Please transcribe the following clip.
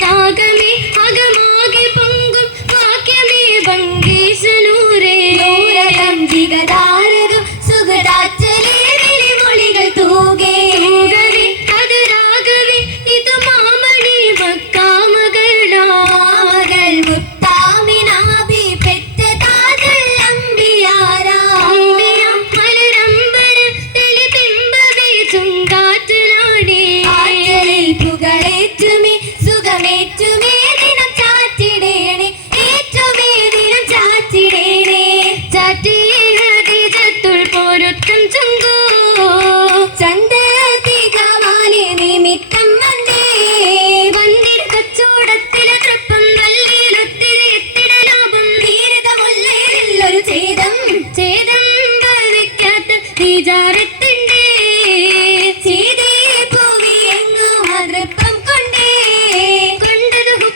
നാഗമേ അകമാകെ പൊങ്കും വാക്യമേ ഭംഗീശനൂരേ ജിഗതാരകം സുഗതാച്ചലേ വിളിമൊഴികൾ തൂകേ അത് രാഘവേ ഇത് മാമണി മക്കാമകളാ മകൾ മുത്താമിനാബി പെറ്റ താജൽ അമ്പിയാരാ മലരമ്പര തെളിതിമ്പവേ ചുങ്കാറ്റനാടേ ആറ്റലിൽ പുകളേറ്റുമി സുഖമേറ്റു